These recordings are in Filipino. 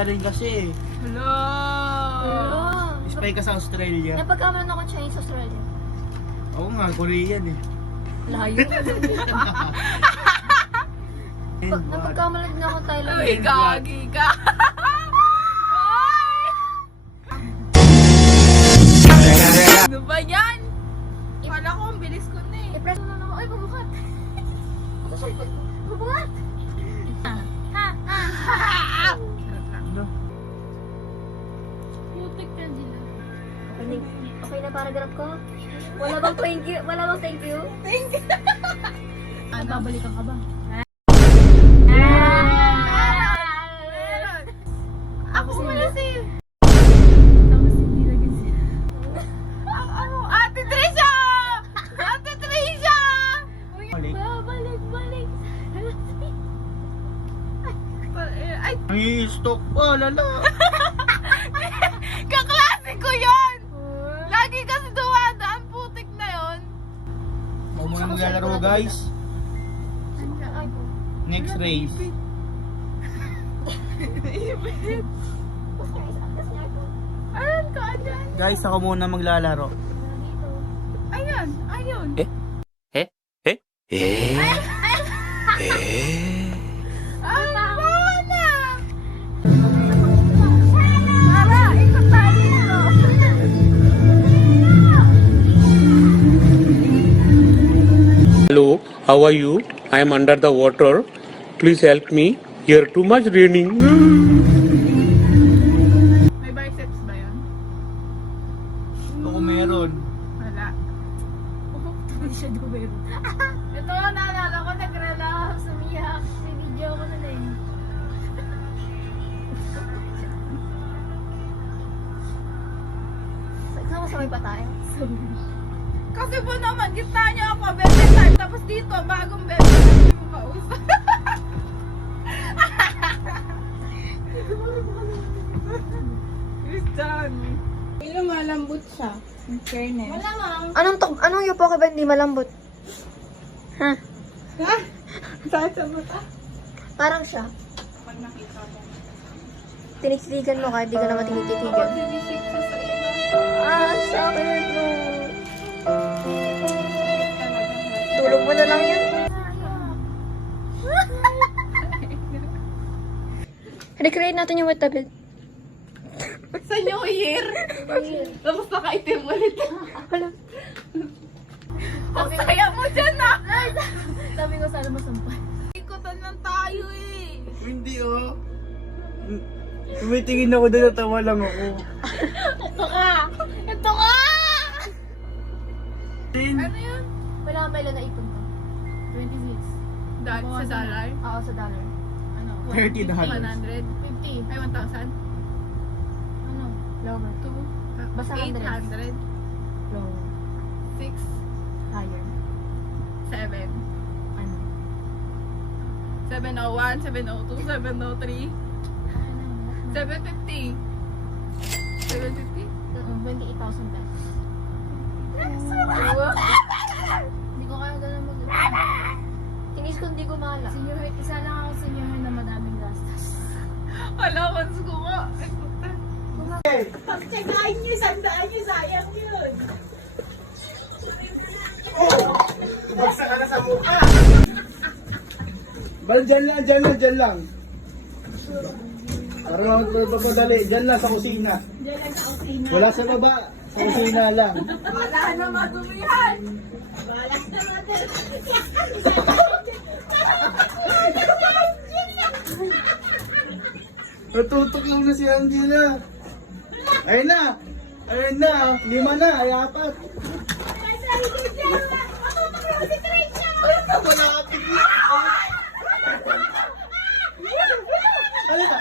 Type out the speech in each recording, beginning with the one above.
ka rin kasi. Hello! Spy ka sa Australia. Napagkamalan ako Chinese Australia. Oo nga, Korean eh. Layo. Napagkamalan din ako Thailand. Uy, gagi ka! Ano ba yan? Kala ko ang bilis ko na eh. I-press mo naman ako. Ay, bumukat. Bumukat. Ano? Putik ka nila. Okay na paragraph ko? Wala bang thank you? Wala bang thank you? Ano? Babalikan ka ba? Ako wala si... Tapos hindi lagi siya. Ano? Ate Trisha! Ate Trisha! Balik. Balik. Ay, Nangi-stalk pa, lala. kaklase ko yun! Lagi kasi duwadaan, putik na yun. Huwag mo na maglalaro guys. Next race. Ayan ka, andyan. Guys, ako muna maglalaro. Ayun. Ay, wala! Tara, ikot tayo dito. Hello, how are you? I am under the water. Please help me. Here too much raining. May biceps ba yun? Ako meron. Wala. Hindi siya dumero. Ito, naalala ko, nag-relax, umiyak. May video ko na eh. Sama-samay pa tayo. Kasi po naman, gitna niyo ako, bebe time. Tapos dito, bagong bebe time yung kausap. Christian. Malambot siya. In fairness. Malamang. Anong yupo ka ba hindi malambot? Ha? Ha? Saan sa mata? Parang siya. Pag nakita mo. Tinititigan mo kahit di ka naman tinititigan. Sinisip siya sa iba. Sakit no. Tulog mo na lang yun. Recreate natin yung wet tablet. Sa New Year. Tapos nakaitim ulit. Ang saya mo dyan na. Sabi ko sana masampay. Ikutan lang tayo eh. Hindi oh. Tumitingin ako doon, natawa lang ako. Ito ka! Ano yun? Wala kang mailan na ipon ko. 26. Sa dollar? Oo, sa dollar. Ano? $30. 100? 50. Ay, 1,000? Ano? Lower. 2? Basta 100. 800? Lower. 6? Higher. 7? Ano? 701, 702, 703, 750. 750? 28,000 pesos. Hindi ko kaya ganun mag- Tinis ko hindi ko mahala. Isa lang ako senior na madaming gastos. Allowance ko nga. Bagsak ka na sa mukha. Bal, dyan lang. Para magpapadali, dyan lang sa kusina. Wala sa baba, sa kusina lang. Wala na madumihan. Natutok lang na si Angela. Ayun na, 5 na, ay 4. Wala ka tigil. Halika.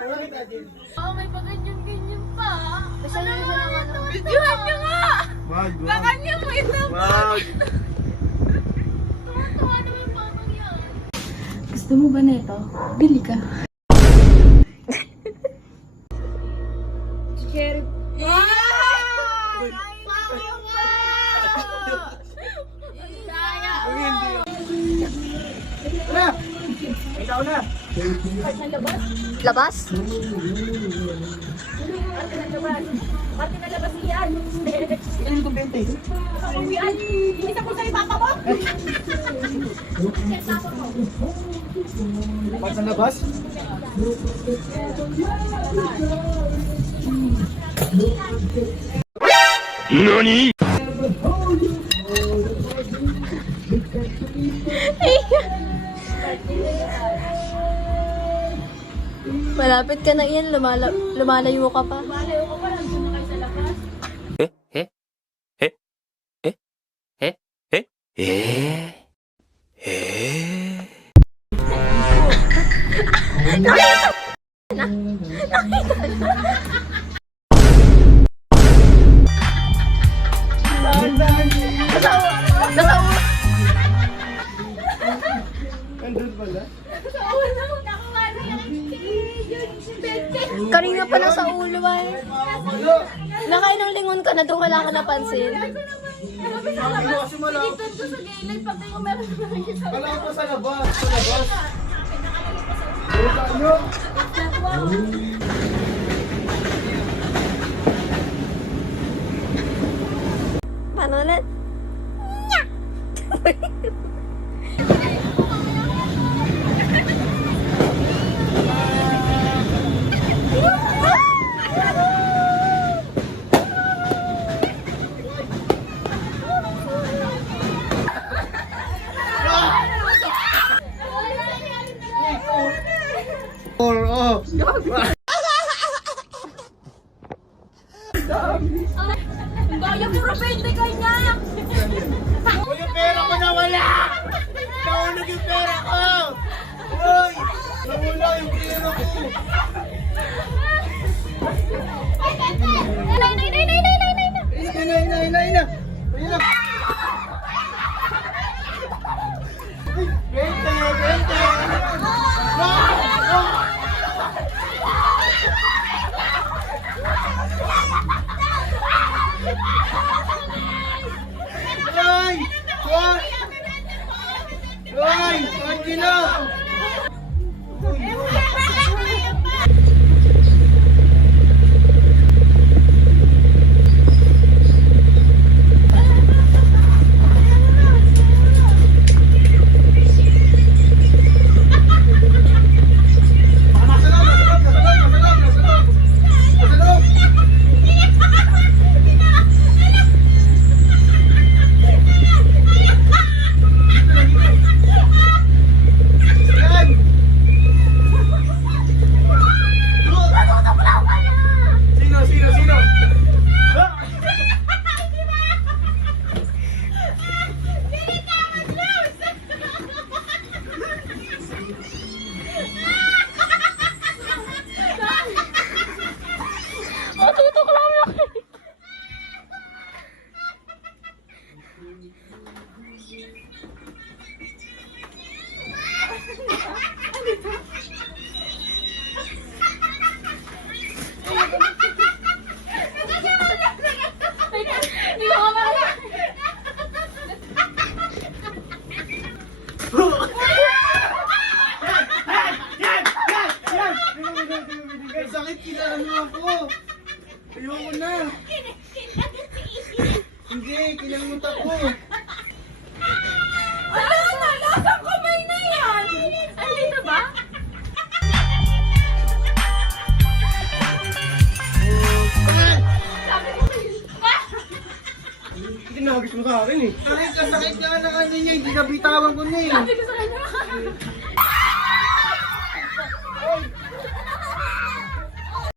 Oh, 500. Oo, may pa ganyan-ganyan pa. Wag, wag. Baka niyo mo ito. Wag. Tuwa naman yung mamang yan. Gusto mo ba nito? Bili ka. Cherry. Tara! Ikaw na! Labas? Ano ko 20? Ba't sa labas? Malapit ka na yan, lumalayo ka pa. Andun pala? Kanina pa nasa ulo ay. Wala! Nakainong lingon ka na doon, wala ka napansin. Sabi ko kasi malapit. Dito sa gilid, pag yung meron na nakikita. Wala pa sa labas. Sa labas. Wala ano? Paano ulit? Or, oh. Kaya puro 20 kanya. O, yung pera ko nawala! Nahulog yung pera ko! Uy! Nawala yung pera ko! Ina! Ina! Bente! Ay! Wag! Ay! Angela! Sino? Sakit, kilala mo ako. Ayoko na. Hindi, kinalmut ako. Ano na? Lasang kamay na yan. Andito ba? Tinagis mo sa akin eh. Sakit ka ng ano niya, hindi nabitawan ko na eh. Sabi ko sa kanya.